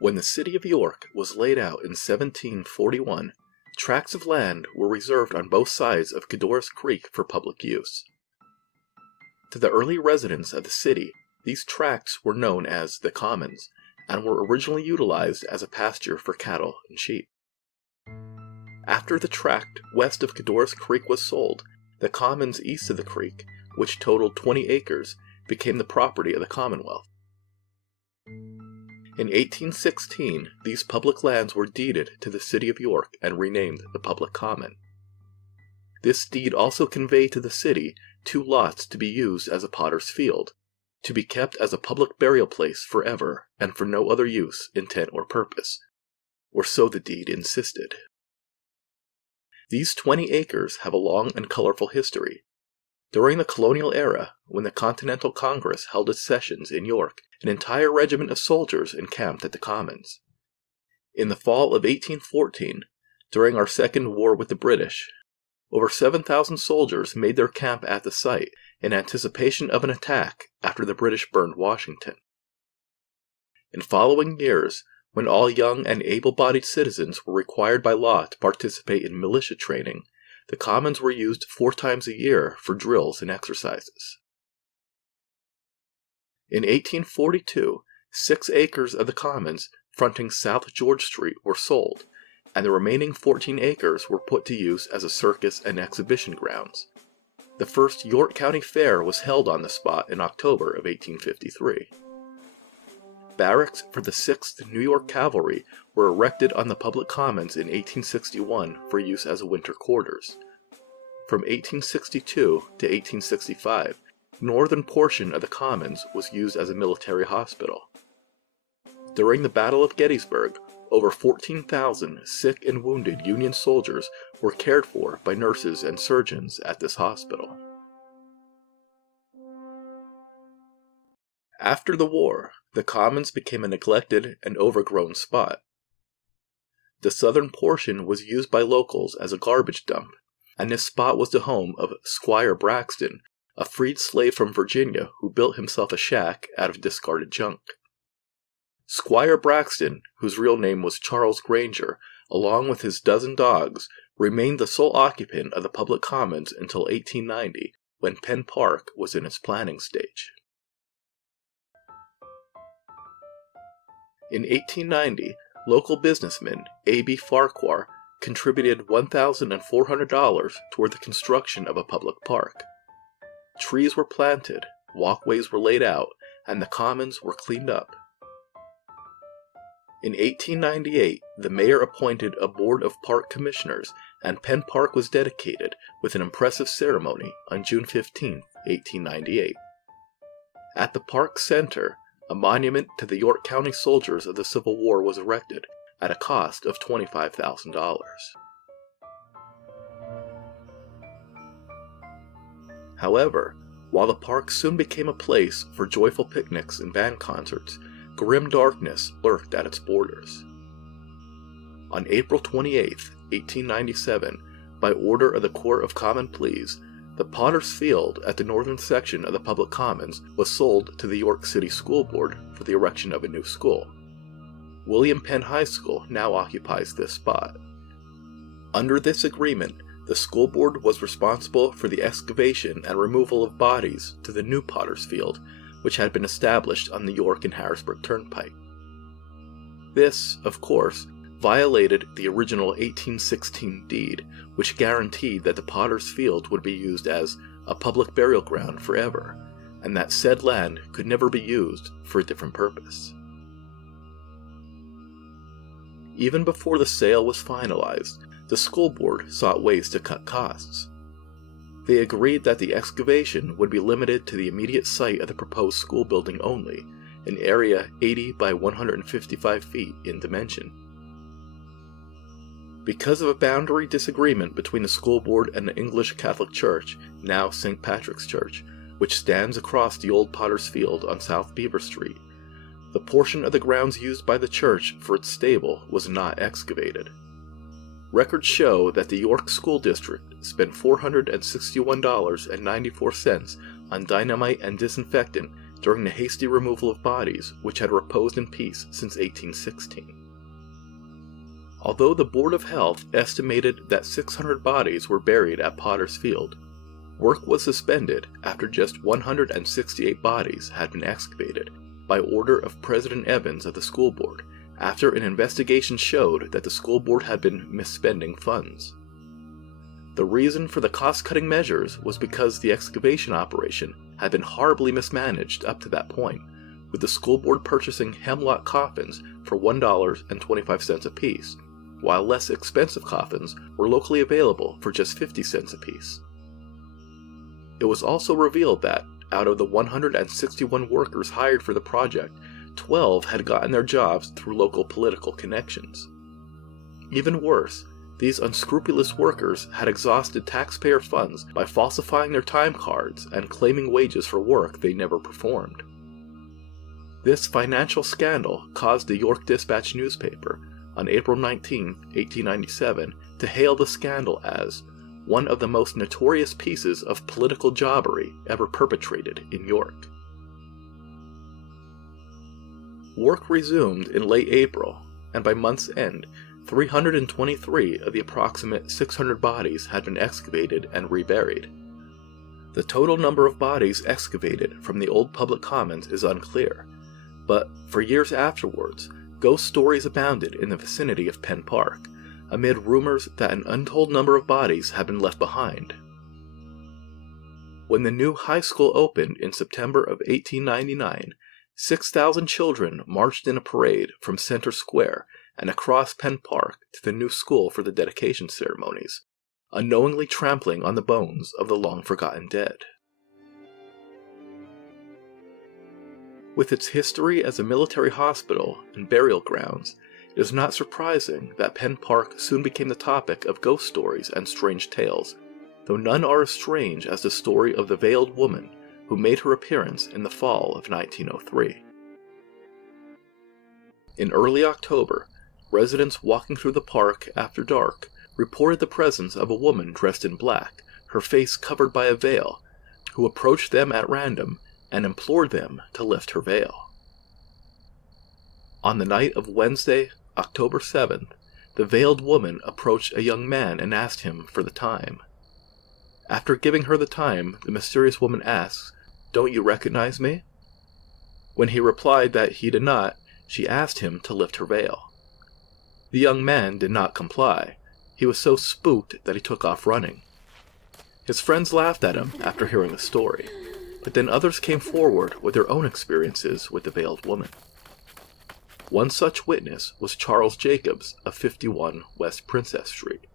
When the city of York was laid out in 1741, tracts of land were reserved on both sides of Codorus Creek for public use. To the early residents of the city, these tracts were known as the Commons, and were originally utilized as a pasture for cattle and sheep. After the tract west of Codorus Creek was sold, the Commons east of the creek, which totaled 20 acres, became the property of the Commonwealth. In 1816, these public lands were deeded to the city of York and renamed the Public Common. This deed also conveyed to the city 2 lots to be used as a potter's field, to be kept as a public burial place forever and for no other use, intent, or purpose, or so the deed insisted. These 20 acres have a long and colorful history. During the colonial era, when the Continental Congress held its sessions in York, an entire regiment of soldiers encamped at the Commons. In the fall of 1814, during our Second War with the British, over 7,000 soldiers made their camp at the site in anticipation of an attack after the British burned Washington. In following years, when all young and able-bodied citizens were required by law to participate in militia training, the Commons were used 4 times a year for drills and exercises. In 1842, 6 acres of the Commons fronting South George Street were sold, and the remaining 14 acres were put to use as a circus and exhibition grounds. The first York County Fair was held on the spot in October of 1853. Barracks for the 6th New York Cavalry were erected on the public commons in 1861 for use as winter quarters. From 1862 to 1865, the northern portion of the commons was used as a military hospital. During the Battle of Gettysburg, over 14,000 sick and wounded Union soldiers were cared for by nurses and surgeons at this hospital. After the war, the Commons became a neglected and overgrown spot. The southern portion was used by locals as a garbage dump, and this spot was the home of Squire Braxton, a freed slave from Virginia who built himself a shack out of discarded junk. Squire Braxton, whose real name was Charles Granger, along with his dozen dogs, remained the sole occupant of the public commons until 1890, when Penn Park was in its planning stage. In 1890, local businessman A.B. Farquhar contributed $1,400 toward the construction of a public park. Trees were planted, walkways were laid out, and the commons were cleaned up. In 1898, the mayor appointed a board of park commissioners, and Penn Park was dedicated with an impressive ceremony on June 15, 1898. At the park center, a monument to the York County soldiers of the Civil War was erected at a cost of $25,000. However, while the park soon became a place for joyful picnics and band concerts, grim darkness lurked at its borders. On April 28, 1897, by order of the Court of Common Pleas, the Potter's Field at the northern section of the public commons was sold to the York City School Board for the erection of a new school. William Penn High School now occupies this spot. Under this agreement, the school board was responsible for the excavation and removal of bodies to the new Potter's Field, which had been established on the York and Harrisburg Turnpike. This, of course, violated the original 1816 deed, which guaranteed that the Potter's Field would be used as a public burial ground forever, and that said land could never be used for a different purpose. Even before the sale was finalized, the school board sought ways to cut costs. They agreed that the excavation would be limited to the immediate site of the proposed school building only, an area 80 by 155 feet in dimension. Because of a boundary disagreement between the school board and the English Catholic Church, now St. Patrick's Church, which stands across the old Potter's Field on South Beaver Street, the portion of the grounds used by the church for its stable was not excavated. Records show that the York School District spent $461.94 on dynamite and disinfectant during the hasty removal of bodies which had reposed in peace since 1816. Although the Board of Health estimated that 600 bodies were buried at Potter's Field, work was suspended after just 168 bodies had been excavated by order of President Evans of the school board, after an investigation showed that the school board had been misspending funds. The reason for the cost-cutting measures was because the excavation operation had been horribly mismanaged up to that point, with the school board purchasing hemlock coffins for $1.25 apiece, while less expensive coffins were locally available for just 50 cents apiece. It was also revealed that, out of the 161 workers hired for the project, 12 had gotten their jobs through local political connections. Even worse, these unscrupulous workers had exhausted taxpayer funds by falsifying their time cards and claiming wages for work they never performed. This financial scandal caused the York Dispatch newspaper, on April 19, 1897, to hail the scandal as one of the most notorious pieces of political jobbery ever perpetrated in York. Work resumed in late April, and by month's end, 323 of the approximate 600 bodies had been excavated and reburied. The total number of bodies excavated from the old public commons is unclear, but for years afterwards, ghost stories abounded in the vicinity of Penn Park, amid rumors that an untold number of bodies had been left behind. When the new high school opened in September of 1899, 6,000 children marched in a parade from Center Square and across Penn Park to the new school for the dedication ceremonies, unknowingly trampling on the bones of the long-forgotten dead. With its history as a military hospital and burial grounds, it is not surprising that Penn Park soon became the topic of ghost stories and strange tales, though none are as strange as the story of the veiled woman who made her appearance in the fall of 1903. In early October, residents walking through the park after dark reported the presence of a woman dressed in black, her face covered by a veil, who approached them at random and implored them to lift her veil. On the night of Wednesday, October 7th, the veiled woman approached a young man and asked him for the time. After giving her the time, the mysterious woman asks, "Don't you recognize me?" When he replied that he did not, she asked him to lift her veil. The young man did not comply. He was so spooked that he took off running. His friends laughed at him after hearing the story, but then others came forward with their own experiences with the veiled woman. One such witness was Charles Jacobs of 51 West Princess Street.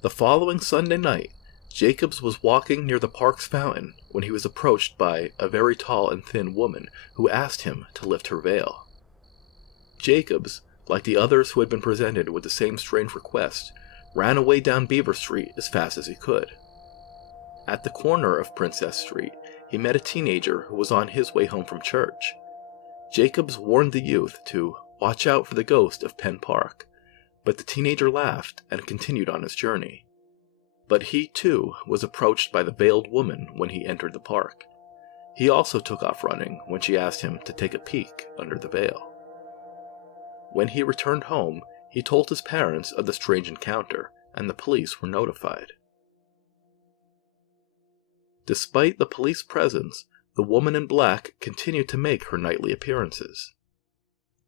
The following Sunday night, Jacobs was walking near the park's fountain when he was approached by a very tall and thin woman who asked him to lift her veil. Jacobs, like the others who had been presented with the same strange request, ran away down Beaver Street as fast as he could. At the corner of Princess Street, he met a teenager who was on his way home from church. Jacobs warned the youth to watch out for the ghost of Penn Park, but the teenager laughed and continued on his journey. But he, too, was approached by the veiled woman when he entered the park. He also took off running when she asked him to take a peek under the veil. When he returned home, he told his parents of the strange encounter, and the police were notified. Despite the police presence, the woman in black continued to make her nightly appearances.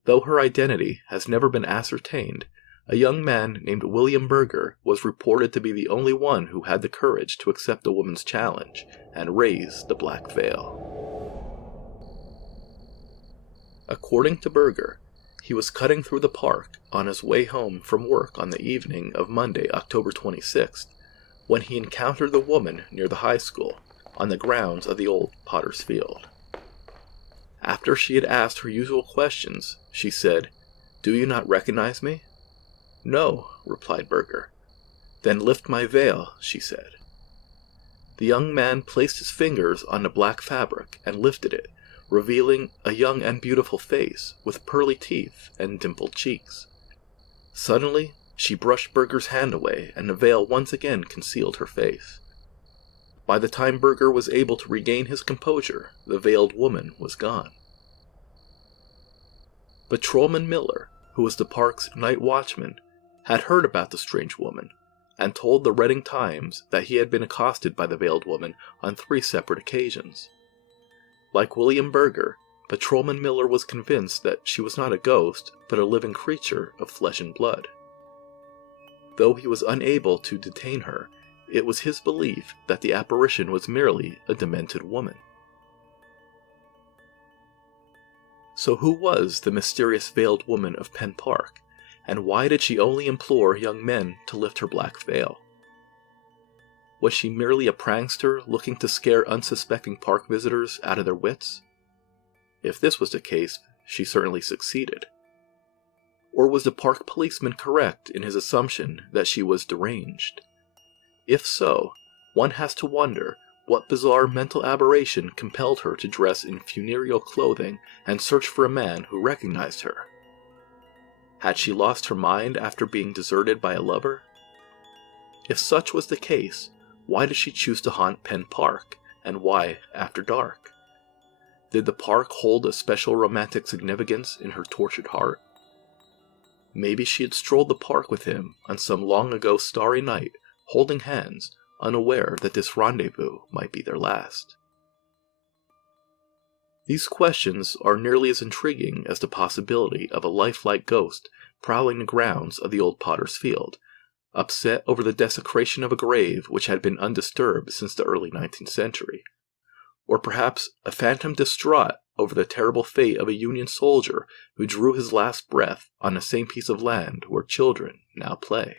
Though her identity has never been ascertained, a young man named William Berger was reported to be the only one who had the courage to accept the woman's challenge and raise the black veil. According to Berger, he was cutting through the park on his way home from work on the evening of Monday, October 26th, when he encountered the woman near the high school, on the grounds of the old Potter's Field. After she had asked her usual questions, she said, "Do you not recognize me?" "No," replied Berger. "Then lift my veil," she said. The young man placed his fingers on the black fabric and lifted it, revealing a young and beautiful face with pearly teeth and dimpled cheeks. Suddenly, she brushed Berger's hand away, and the veil once again concealed her face. By the time Berger was able to regain his composure, the veiled woman was gone. Patrolman Miller, who was the park's night watchman, had heard about the strange woman, and told the Reading Times that he had been accosted by the veiled woman on 3 separate occasions. Like William Berger, Patrolman Miller was convinced that she was not a ghost, but a living creature of flesh and blood. Though he was unable to detain her, it was his belief that the apparition was merely a demented woman. So who was the mysterious veiled woman of Penn Park, and why did she only implore young men to lift her black veil? Was she merely a prankster looking to scare unsuspecting park visitors out of their wits? If this was the case, she certainly succeeded. Or was the park policeman correct in his assumption that she was deranged? If so, one has to wonder what bizarre mental aberration compelled her to dress in funereal clothing and search for a man who recognized her. Had she lost her mind after being deserted by a lover? If such was the case, why did she choose to haunt Penn Park, and why after dark? Did the park hold a special romantic significance in her tortured heart? Maybe she had strolled the park with him on some long ago starry night, holding hands, unaware that this rendezvous might be their last. These questions are nearly as intriguing as the possibility of a lifelike ghost prowling the grounds of the old Potter's Field, upset over the desecration of a grave which had been undisturbed since the early 19th century. Or perhaps a phantom distraught over the terrible fate of a Union soldier who drew his last breath on the same piece of land where children now play.